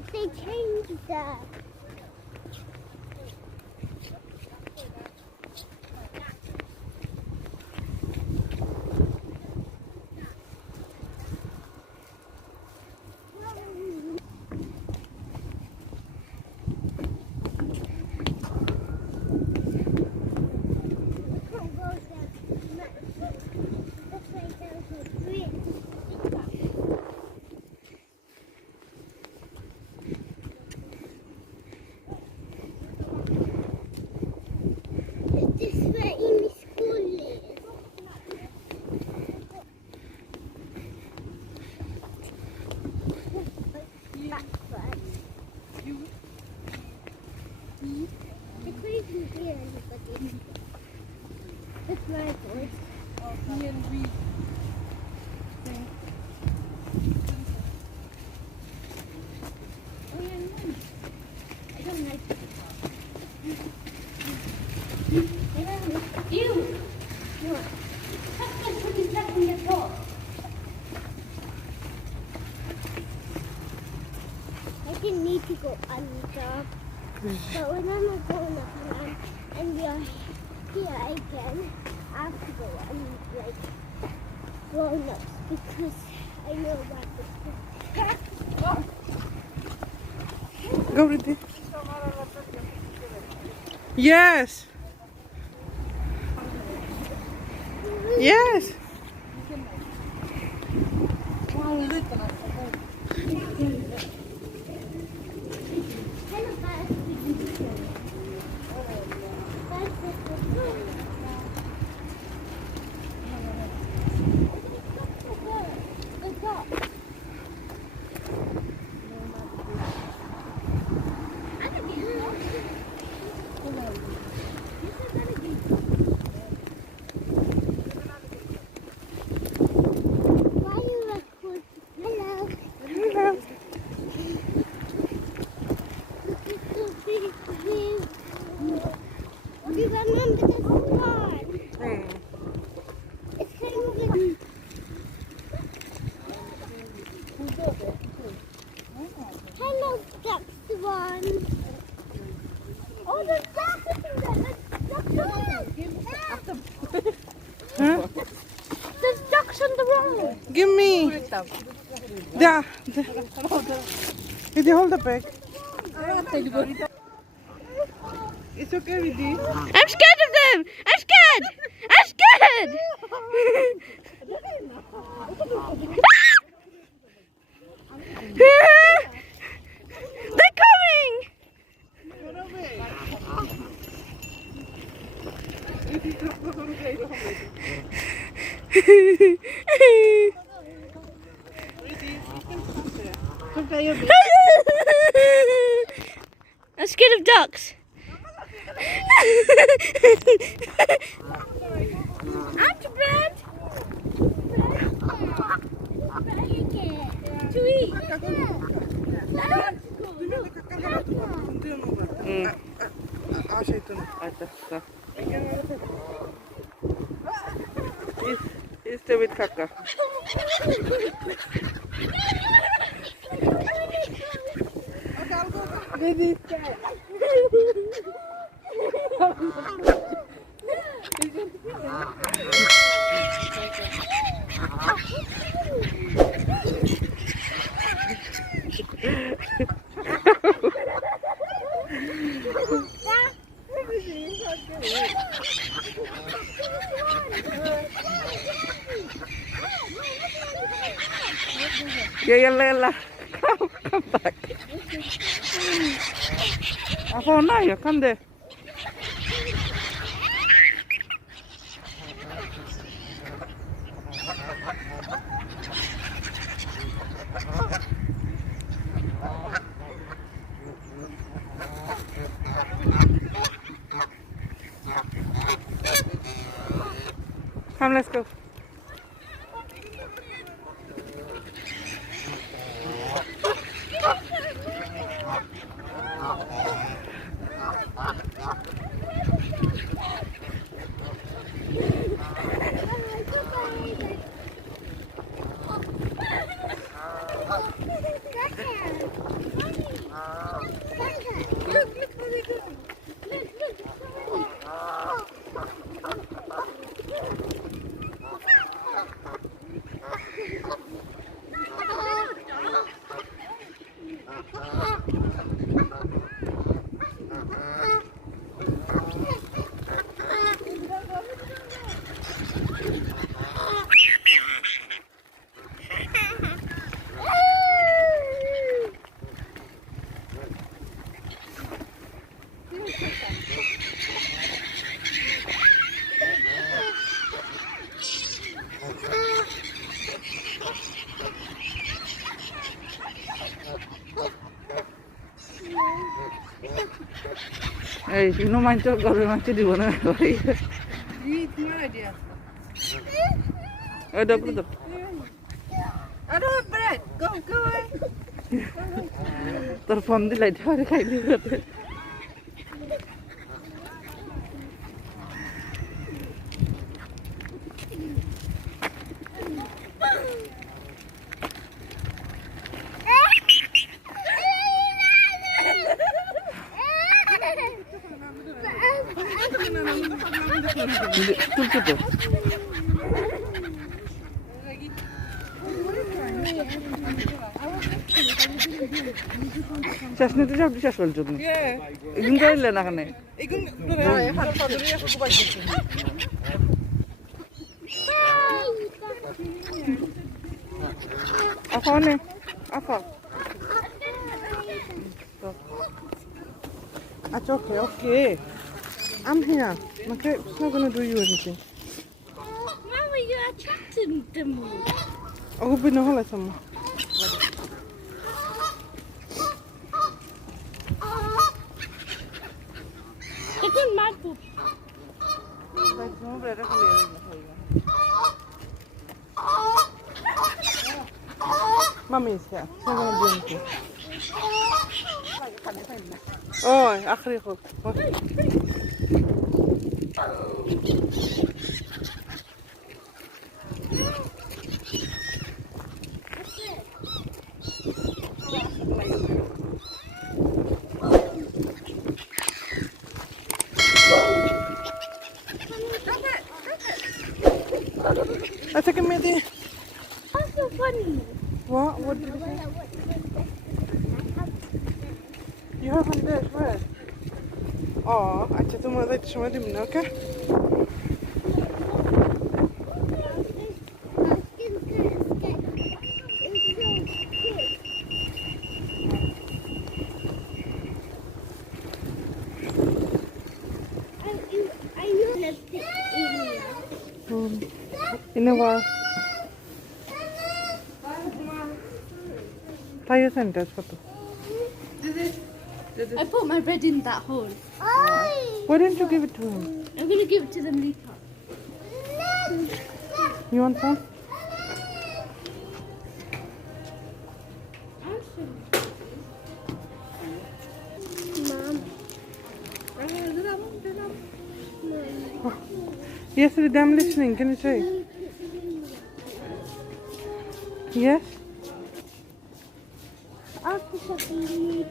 No, they changed that. It's my voice. Oh, me and we sing. Oh, yeah, no. I don't like it. Ew! What? That's what is that in your dog? I didn't need to go under. But when I'm going up and we are here again, I have to go and like grown-ups because I know about this. Go with it. Yes. Yes. Remember this one? It's kind of like... Hello, that's the one. Oh, there's ducks in there. Huh? There's ducks on the road. Give me. Yeah. Did you hold the bag? It's okay with this. I'm scared of them. I'm scared. I'm scared. They're coming. I'm scared of ducks. Aren't you, Brad? To eat. Stay with Kaka. Baby, yeah, Lela. Come back. Oh, now come there. Come, let's go. এই কোনো মাঞ্চল গরমে মাঞ্চে দিব না ভাই ওই দাও দাও I don't have bread. Go away. তোর ফোন দিলাই ধরে খাই দিবে তুলছো তো শেষ নিতে সব শেষ করল তুমি এগুন করলে না এখানে আফা অনেক আফা আচ্ছা okay I'm here okay it's not gonna do you anything Mama, you're attracting them. I hope we know how to It's a mad book. Mommy is here. She's not gonna do anything. Oh, آخری خوب. I think I'm ready. That's so funny. What? What did you say? You haven't did where? Oh, I just don't want to show them, okay? In a while. Try your sentence, photo. I put my bread in that hole. Why didn't you give it to him? I'm going to give it to them later. You want some? Yes, I'm listening. Can you say? Yes? After shopping,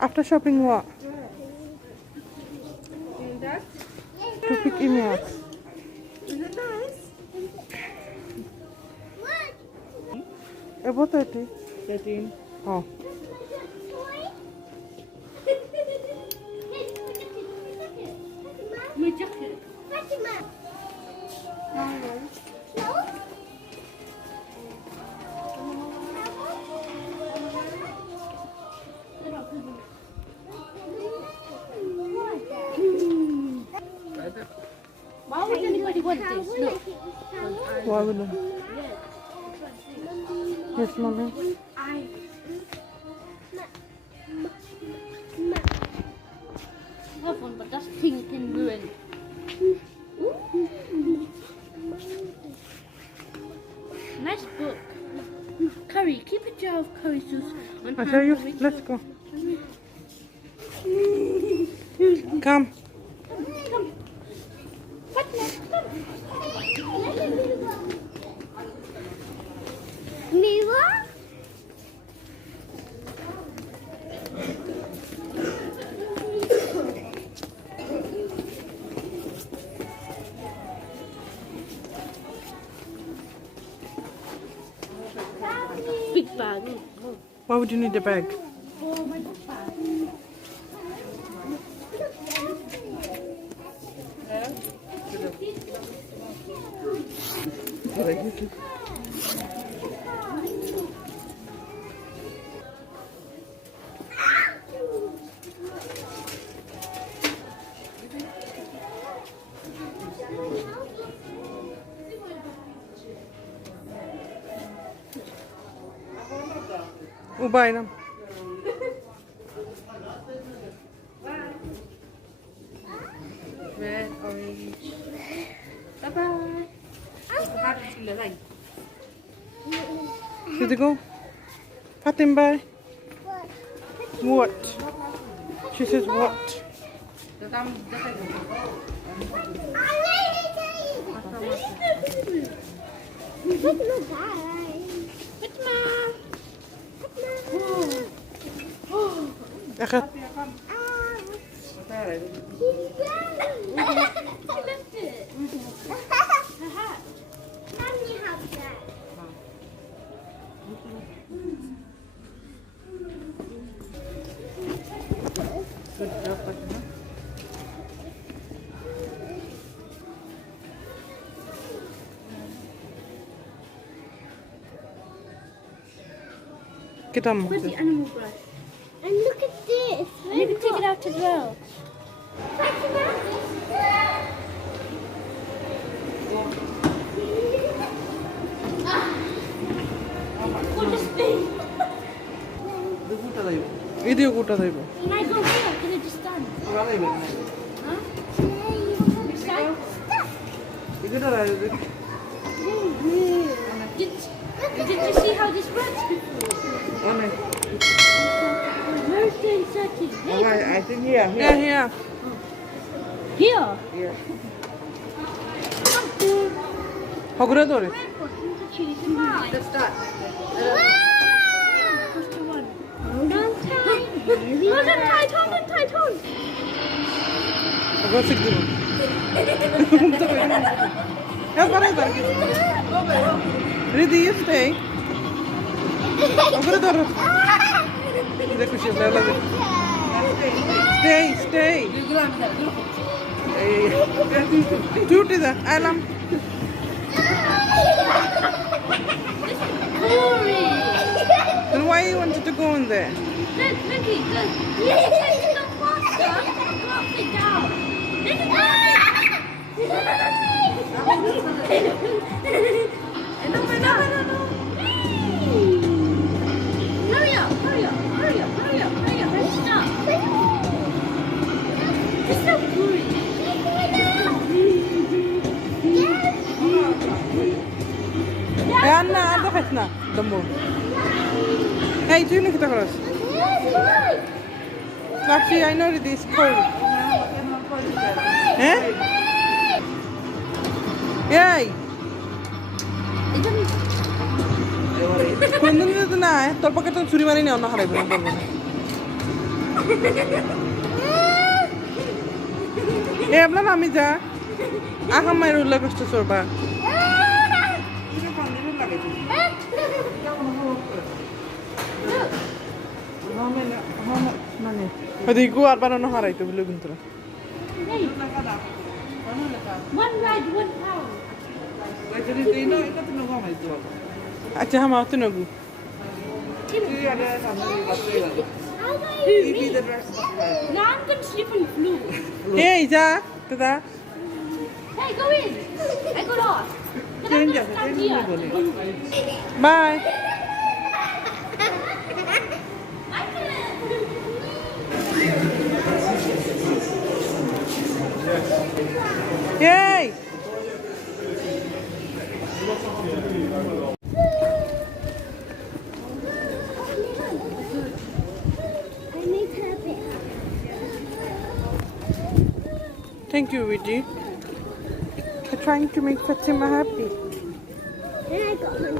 After shopping what? To pick emails. Is it nice? About 30. 13. Oh. My jacket. Why would anybody want this? Look. Why would I? Yes, mommy. Have one, but that's pink and ruined. Nice book. Curry, keep a jar of curry sauce on I tell you, hand. let's go. Come. Mira? Big bag. Why would you need a bag? Oh, my book bag. Ubay na. Did you go? Fatimba. What? She says what? أخذ Get on. Where's the animal brush? And look at this. And you can take it out as well. What is this? Video kuta daibo. Can I go here? Can I just stand? Huh? Stand? Did you see how this works before? Where's the inserting? I think here. Here. Here? Here. Hogura dore. Let's start. Push to one. Hold on tight. Hold on tight. Hogura sik dibo. Help me. Ready, you stay. Hogura dore. Dekho she lala. Stay. Duty da. Alam. Then why you wanted to go in there? Look, looky, look. Let's go faster. Go upside down. No. Hurry up. Stop. It's so boring. Hey, Anna, فتنا دمو. Hey, do you look at the horse? Actually, I know that it's cold. Eh? Yay! Kundi nito na eh. Tolpa ka itong surimanin niya. Nakalay ba ng borbo? Eh, abla nami ja. Akang may rula gusto sorba. Hadi ko arba na haray to bilog nito. Hey. One ride, 1 pound. Acha हम आते ना गु. Now I'm going to sleep on the floor. Hey, ja, tada. Hey, go in. I got off. Then I'm going to stand here. Bye. Yay! Thank you, Vijay. You're trying to make Fatima happy. Then I got one.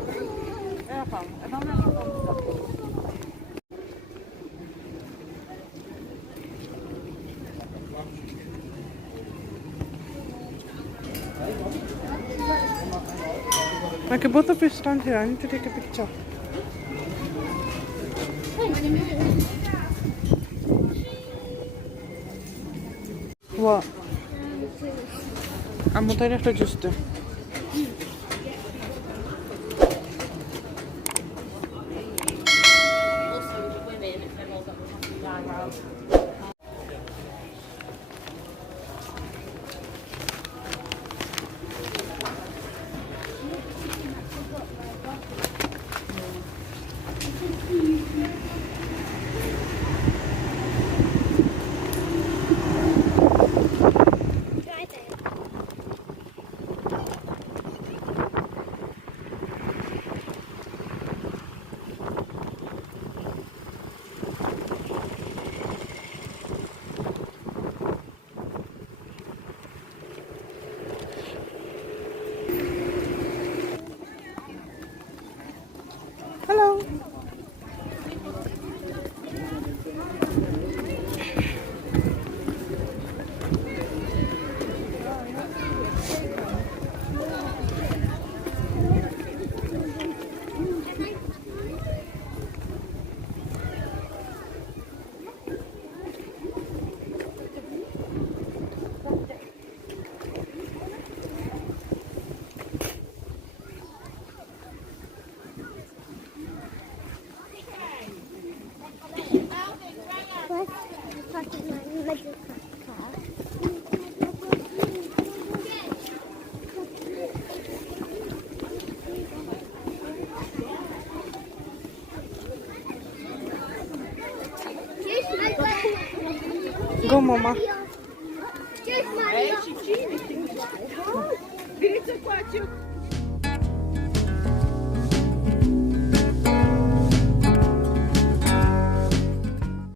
Okay, both of you stand here. I need to take a picture. What? I'm not going to just do. Mama just car. Go, Mama. Cheers, Mario. Didn't you?